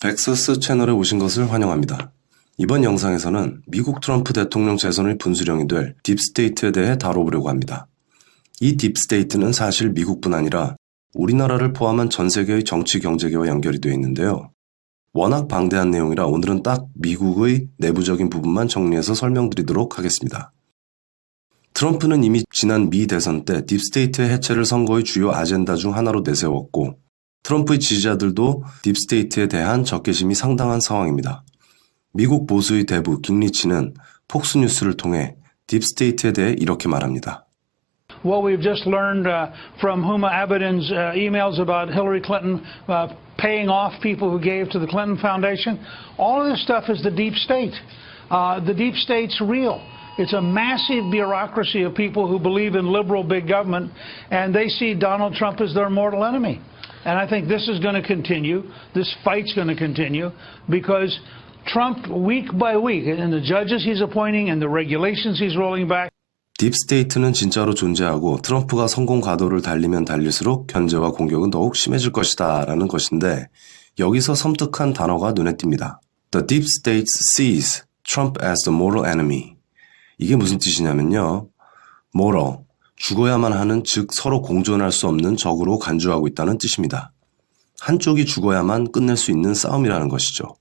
벡서스 채널에 오신 것을 환영합니다. 이번 영상에서는 미국 트럼프 대통령 재선의 분수령이 될 딥스테이트에 대해 다뤄보려고 합니다. 이 딥스테이트는 사실 미국뿐 아니라 우리나라를 포함한 전 세계의 정치 경제계와 연결이 되어 있는데요. 워낙 방대한 내용이라 오늘은 딱 미국의 내부적인 부분만 정리해서 설명드리도록 하겠습니다. 트럼프는 이미 지난 미 대선 때 딥스테이트의 해체를 선거의 주요 아젠다 중 하나로 내세웠고 트럼프의 지지자들도 딥스테이트에 대한 적개심이 상당한 상황입니다. 미국 보수의 대부 깅리치는 폭스뉴스를 통해 딥스테이트에 대해 이렇게 말합니다. What we've just learned from Huma Abedin's emails about Hillary Clinton paying off people who gave to the Clinton Foundation, all of this stuff is the deep state. The deep state's real. It's a massive bureaucracy of people who believe in liberal big government, and they see Donald Trump as their mortal enemy. And I think this is going to continue. This fight's going to continue because Trump, week by week, and the judges he's appointing and the regulations he's rolling back. 딥스테이트는 진짜로 존재하고 트럼프가 성공 가도를 달리면 달릴수록 견제와 공격은 더욱 심해질 것이다 라는 것인데 여기서 섬뜩한 단어가 눈에 띕니다. The deep state sees Trump as the mortal enemy. 이게 무슨 뜻이냐면요. mortal, 죽어야만 하는 즉 서로 공존할 수 없는 적으로 간주하고 있다는 뜻입니다. 한쪽이 죽어야만 끝낼 수 있는 싸움이라는 것이죠.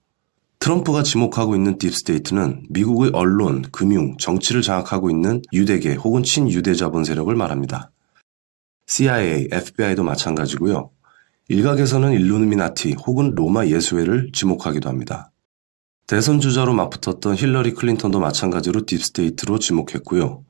트럼프가 지목하고 있는 딥스테이트는 미국의 언론, 금융, 정치를 장악하고 있는 유대계 혹은 친유대 자본 세력을 말합니다. CIA, FBI도 마찬가지고요. 일각에서는 일루미나티 혹은 로마 예수회를 지목하기도 합니다. 대선 주자로 맞붙었던 힐러리 클린턴도 마찬가지로 딥스테이트로 지목했고요.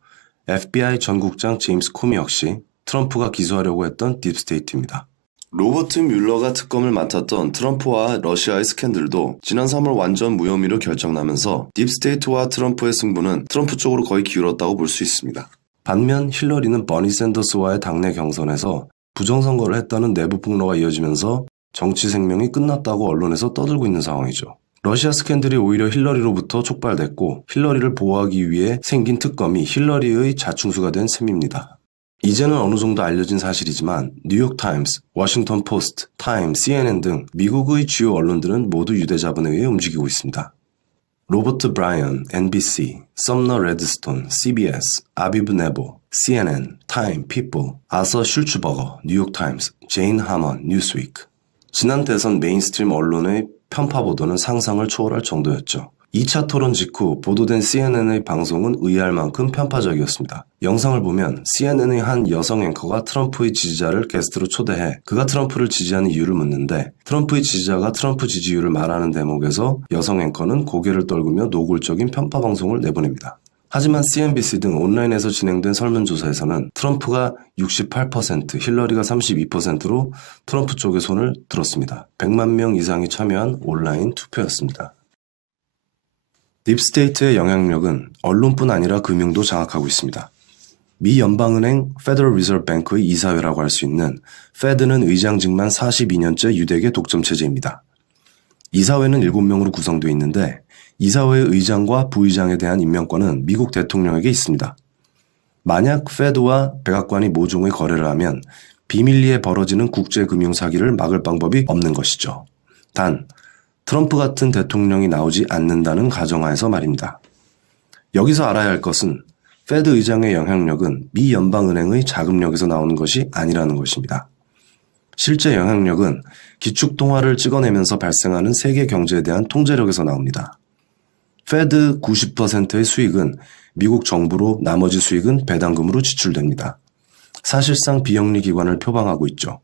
FBI 전국장 제임스 코미 역시 트럼프가 기소하려고 했던 딥스테이트입니다. 로버트 뮬러가 특검을 맡았던 트럼프와 러시아의 스캔들도 지난 3월 완전 무혐의로 결정나면서 딥스테이트와 트럼프의 승부는 트럼프 쪽으로 거의 기울었다고 볼 수 있습니다. 반면 힐러리는 버니 샌더스와의 당내 경선에서 부정선거를 했다는 내부 폭로가 이어지면서 정치 생명이 끝났다고 언론에서 떠들고 있는 상황이죠. 러시아 스캔들이 오히려 힐러리로부터 촉발됐고 힐러리를 보호하기 위해 생긴 특검이 힐러리의 자충수가 된 셈입니다. 이제는 어느 정도 알려진 사실이지만 뉴욕타임스, 워싱턴 포스트, 타임, CNN 등 미국의 주요 언론들은 모두 유대 자본에 의해 움직이고 있습니다. 로버트 브라이언, NBC, 썸너 레드스톤, CBS, 아비브 네보, CNN, 타임, 피플, 아서 슐츠버거, 뉴욕타임스, 제인 하먼, 뉴스위크. 지난 대선 메인스트림 언론의 편파 보도는 상상을 초월할 정도였죠. 2차 토론 직후 보도된 CNN의 방송은 의아할 만큼 편파적이었습니다. 영상을 보면 CNN의 한 여성 앵커가 트럼프의 지지자를 게스트로 초대해 그가 트럼프를 지지하는 이유를 묻는데 트럼프의 지지자가 트럼프 지지율을 말하는 대목에서 여성 앵커는 고개를 떨구며 노골적인 편파 방송을 내보냅니다. 하지만 CNBC 등 온라인에서 진행된 설문조사에서는 트럼프가 68%, 힐러리가 32%로 트럼프 쪽의 손을 들었습니다. 100만 명 이상이 참여한 온라인 투표였습니다. 딥스테이트의 영향력은 언론뿐 아니라 금융도 장악하고 있습니다. 미 연방은행 Federal Reserve Bank의 이사회라고 할 수 있는 페드는 의장직만 42년째 유대계 독점 체제입니다. 이사회는 7명으로 구성되어 있는데 이사회의 의장과 부의장에 대한 임명권은 미국 대통령에게 있습니다. 만약 페드와 백악관이 모종의 거래를 하면 비밀리에 벌어지는 국제금융 사기를 막을 방법이 없는 것이죠. 단 트럼프 같은 대통령이 나오지 않는다는 가정하에서 말입니다. 여기서 알아야 할 것은 페드 의장의 영향력은 미 연방은행의 자금력에서 나오는 것이 아니라는 것입니다. 실제 영향력은 기축통화를 찍어내면서 발생하는 세계 경제에 대한 통제력에서 나옵니다. 페드 90%의 수익은 미국 정부로 나머지 수익은 배당금으로 지출됩니다. 사실상 비영리 기관을 표방하고 있죠.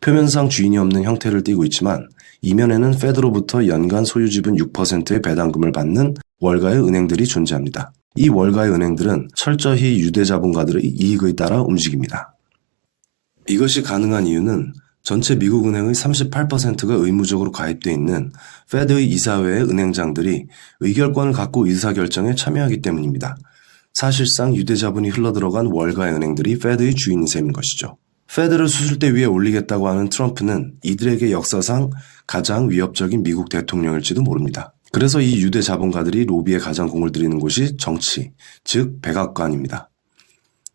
표면상 주인이 없는 형태를 띠고 있지만 이면에는 페드로부터 연간 소유지분 6%의 배당금을 받는 월가의 은행들이 존재합니다. 이 월가의 은행들은 철저히 유대 자본가들의 이익에 따라 움직입니다. 이것이 가능한 이유는 전체 미국 은행의 38%가 의무적으로 가입되어 있는 페드의 이사회의 은행장들이 의결권을 갖고 의사결정에 참여하기 때문입니다. 사실상 유대 자본이 흘러들어간 월가의 은행들이 페드의 주인인 셈인 것이죠. 페드를 수술대 위에 올리겠다고 하는 트럼프는 이들에게 역사상 가장 위협적인 미국 대통령일지도 모릅니다. 그래서 이 유대 자본가들이 로비에 가장 공을 들이는 곳이 정치, 즉 백악관입니다.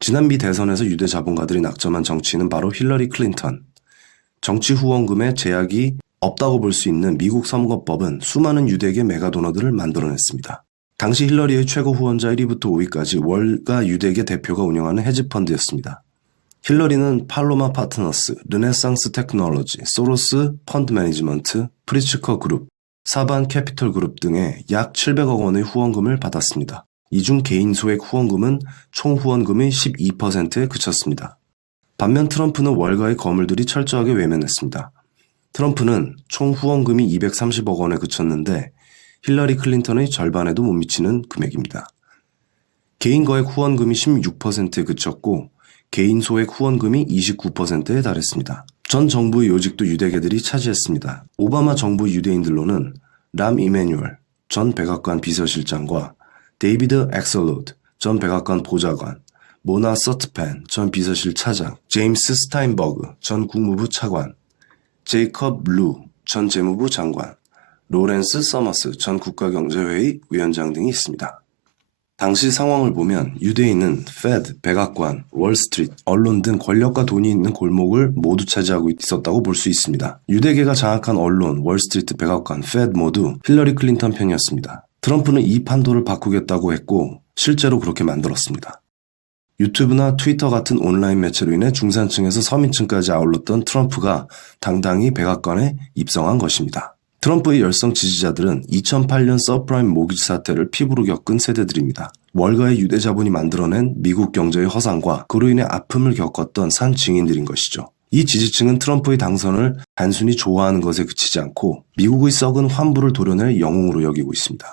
지난 미 대선에서 유대 자본가들이 낙점한 정치인은 바로 힐러리 클린턴. 정치 후원금의 제약이 없다고 볼 수 있는 미국 선거법은 수많은 유대계 메가도너들을 만들어냈습니다. 당시 힐러리의 최고 후원자 1위부터 5위까지 월가 유대계 대표가 운영하는 헤지펀드였습니다. 힐러리는 팔로마 파트너스, 르네상스 테크놀로지, 소로스 펀드 매니지먼트, 프리츠커 그룹, 사반 캐피털 그룹 등의 약 700억 원의 후원금을 받았습니다. 이 중 개인 소액 후원금은 총 후원금의 12%에 그쳤습니다. 반면 트럼프는 월가의 거물들이 철저하게 외면했습니다. 트럼프는 총 후원금이 230억 원에 그쳤는데 힐러리 클린턴의 절반에도 못 미치는 금액입니다. 개인 거액 후원금이 16%에 그쳤고 개인 소액 후원금이 29%에 달했습니다. 전 정부의 요직도 유대계들이 차지했습니다. 오바마 정부 유대인들로는 람 이메뉴얼 전 백악관 비서실장과 데이비드 엑설로드 전 백악관 보좌관, 모나 서트펜 전 비서실 차장, 제임스 스타인버그 전 국무부 차관, 제이컵 루 전 재무부 장관, 로렌스 서머스 전 국가경제회의 위원장 등이 있습니다. 당시 상황을 보면 유대인은 페드, 백악관, 월스트리트, 언론 등 권력과 돈이 있는 골목을 모두 차지하고 있었다고 볼 수 있습니다. 유대계가 장악한 언론, 월스트리트, 백악관, 페드 모두 힐러리 클린턴 편이었습니다. 트럼프는 이 판도를 바꾸겠다고 했고 실제로 그렇게 만들었습니다. 유튜브나 트위터 같은 온라인 매체로 인해 중산층에서 서민층까지 아울렀던 트럼프가 당당히 백악관에 입성한 것입니다. 트럼프의 열성 지지자들은 2008년 서프라임 모기지 사태를 피부로 겪은 세대들입니다. 월가의 유대 자본이 만들어낸 미국 경제의 허상과 그로 인해 아픔을 겪었던 산 증인들인 것이죠. 이 지지층은 트럼프의 당선을 단순히 좋아하는 것에 그치지 않고 미국의 썩은 환부를 도려낼 영웅으로 여기고 있습니다.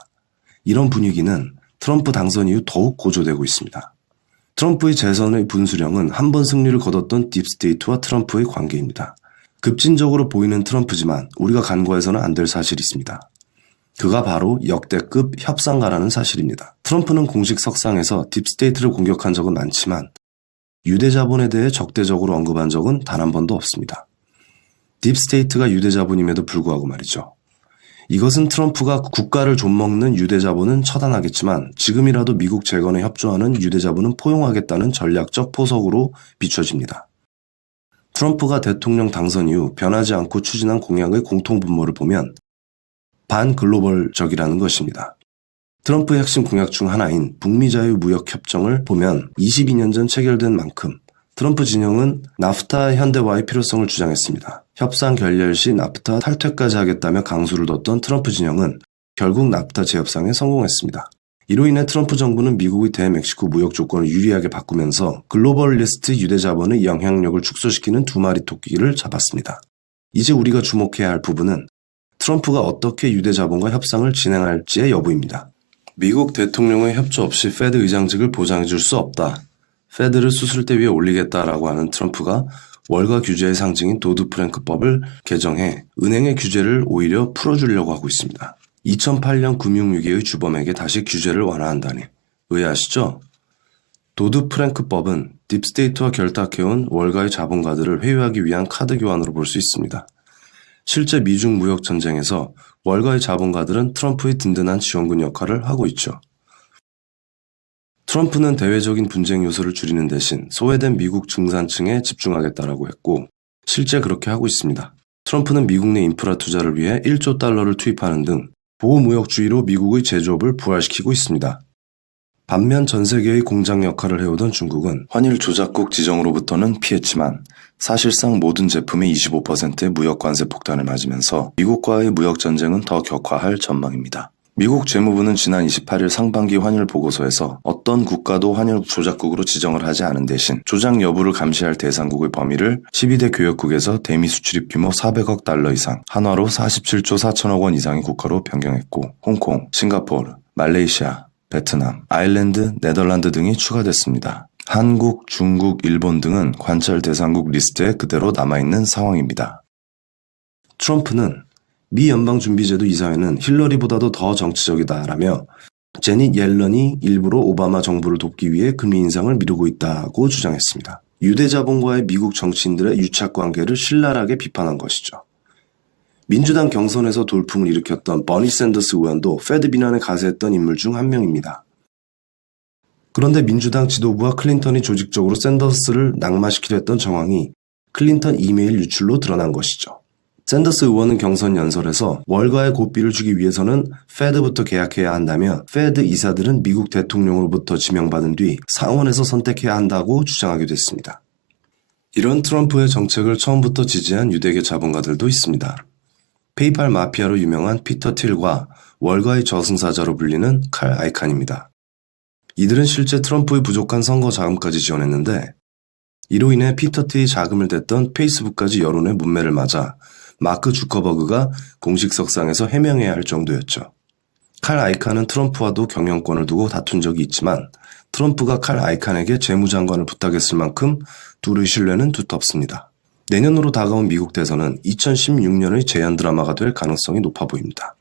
이런 분위기는 트럼프 당선 이후 더욱 고조되고 있습니다. 트럼프의 재선의 분수령은 한 번 승리를 거뒀던 딥스테이트와 트럼프의 관계입니다. 급진적으로 보이는 트럼프지만 우리가 간과해서는 안 될 사실이 있습니다. 그가 바로 역대급 협상가라는 사실입니다. 트럼프는 공식 석상에서 딥스테이트를 공격한 적은 많지만 유대 자본에 대해 적대적으로 언급한 적은 단 한 번도 없습니다. 딥스테이트가 유대 자본임에도 불구하고 말이죠. 이것은 트럼프가 국가를 좀먹는 유대 자본은 처단하겠지만 지금이라도 미국 재건에 협조하는 유대 자본은 포용하겠다는 전략적 포석으로 비춰집니다. 트럼프가 대통령 당선 이후 변하지 않고 추진한 공약의 공통분모를 보면 반글로벌적이라는 것입니다. 트럼프의 핵심 공약 중 하나인 북미 자유 무역 협정을 보면 22년 전 체결된 만큼 트럼프 진영은 나프타 현대화의 필요성을 주장했습니다. 협상 결렬 시 나프타 탈퇴까지 하겠다며 강수를 뒀던 트럼프 진영은 결국 나프타 재협상에 성공했습니다. 이로 인해 트럼프 정부는 미국의 대멕시코 무역 조건을 유리하게 바꾸면서 글로벌리스트 유대 자본의 영향력을 축소시키는 두 마리 토끼를 잡았습니다. 이제 우리가 주목해야 할 부분은 트럼프가 어떻게 유대 자본과 협상을 진행할지의 여부입니다. 미국 대통령의 협조 없이 페드 의장직을 보장해 줄 수 없다. 페드를 수술대 위에 올리겠다라고 하는 트럼프가 월가 규제의 상징인 도드-프랭크법을 개정해 은행의 규제를 오히려 풀어주려고 하고 있습니다. 2008년 금융위기의 주범에게 다시 규제를 완화한다니 의아하시죠? 도드-프랭크법은 딥스테이트와 결탁해온 월가의 자본가들을 회유하기 위한 카드 교환으로 볼 수 있습니다. 실제 미중 무역 전쟁에서 월가의 자본가들은 트럼프의 든든한 지원군 역할을 하고 있죠. 트럼프는 대외적인 분쟁 요소를 줄이는 대신 소외된 미국 중산층에 집중하겠다라고 했고 실제 그렇게 하고 있습니다. 트럼프는 미국 내 인프라 투자를 위해 1조 달러를 투입하는 등 보호무역주의로 미국의 제조업을 부활시키고 있습니다. 반면 전 세계의 공장 역할을 해오던 중국은 환율 조작국 지정으로부터는 피했지만 사실상 모든 제품의 25%의 무역 관세 폭탄을 맞으면서 미국과의 무역 전쟁은 더 격화할 전망입니다. 미국 재무부는 지난 28일 상반기 환율 보고서에서 어떤 국가도 환율 조작국으로 지정을 하지 않은 대신 조작 여부를 감시할 대상국의 범위를 12대 교역국에서 대미 수출입 규모 400억 달러 이상, 한화로 47조 4천억 원 이상의 국가로 변경했고 홍콩, 싱가포르, 말레이시아, 베트남, 아일랜드, 네덜란드 등이 추가됐습니다. 한국, 중국, 일본 등은 관찰 대상국 리스트에 그대로 남아있는 상황입니다. 트럼프는 미 연방준비제도 이사회는 힐러리보다도 더 정치적이다라며 제닛 옐런이 일부러 오바마 정부를 돕기 위해 금리 인상을 미루고 있다고 주장했습니다. 유대 자본과의 미국 정치인들의 유착 관계를 신랄하게 비판한 것이죠. 민주당 경선에서 돌풍을 일으켰던 버니 샌더스 의원도 페드 비난에 가세했던 인물 중 한 명입니다. 그런데 민주당 지도부와 클린턴이 조직적으로 샌더스를 낙마시키려 했던 정황이 클린턴 이메일 유출로 드러난 것이죠. 샌더스 의원은 경선 연설에서 월가의 고삐를 주기 위해서는 페드부터 계약해야 한다며 페드 이사들은 미국 대통령으로부터 지명받은 뒤 상원에서 선택해야 한다고 주장하기도 했습니다. 이런 트럼프의 정책을 처음부터 지지한 유대계 자본가들도 있습니다. 페이팔 마피아로 유명한 피터 틸과 월가의 저승사자로 불리는 칼 아이칸입니다. 이들은 실제 트럼프의 부족한 선거 자금까지 지원했는데 이로 인해 피터 틸이 자금을 댔던 페이스북까지 여론의 문매를 맞아 마크 주커버그가 공식 석상에서 해명해야 할 정도였죠. 칼 아이칸은 트럼프와도 경영권을 두고 다툰 적이 있지만 트럼프가 칼 아이칸에게 재무장관을 부탁했을 만큼 둘의 신뢰는 두텁습니다. 내년으로 다가온 미국 대선은 2016년의 재현 드라마가 될 가능성이 높아 보입니다.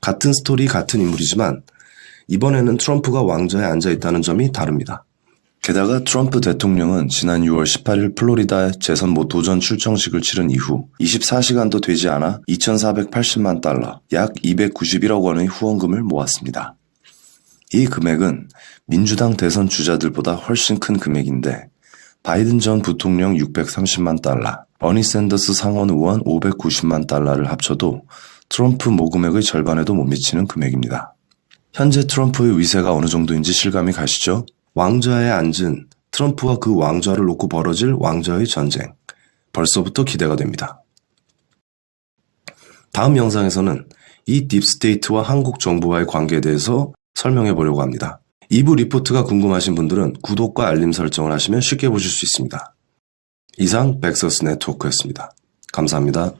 같은 스토리, 같은 인물이지만 이번에는 트럼프가 왕좌에 앉아있다는 점이 다릅니다. 게다가 트럼프 대통령은 지난 6월 18일 플로리다에 재선 도전 출정식을 치른 이후 24시간도 되지 않아 2,480만 달러, 약 291억 원의 후원금을 모았습니다. 이 금액은 민주당 대선 주자들보다 훨씬 큰 금액인데 바이든 전 부통령 630만 달러, 버니 샌더스 상원 의원 590만 달러를 합쳐도 트럼프 모금액의 절반에도 못 미치는 금액입니다. 현재 트럼프의 위세가 어느 정도인지 실감이 가시죠? 왕좌에 앉은 트럼프와 그 왕좌를 놓고 벌어질 왕좌의 전쟁. 벌써부터 기대가 됩니다. 다음 영상에서는 이 딥스테이트와 한국 정부와의 관계에 대해서 설명해 보려고 합니다. 2부 리포트가 궁금하신 분들은 구독과 알림 설정을 하시면 쉽게 보실 수 있습니다. 이상 백서스 네트워크였습니다. 감사합니다.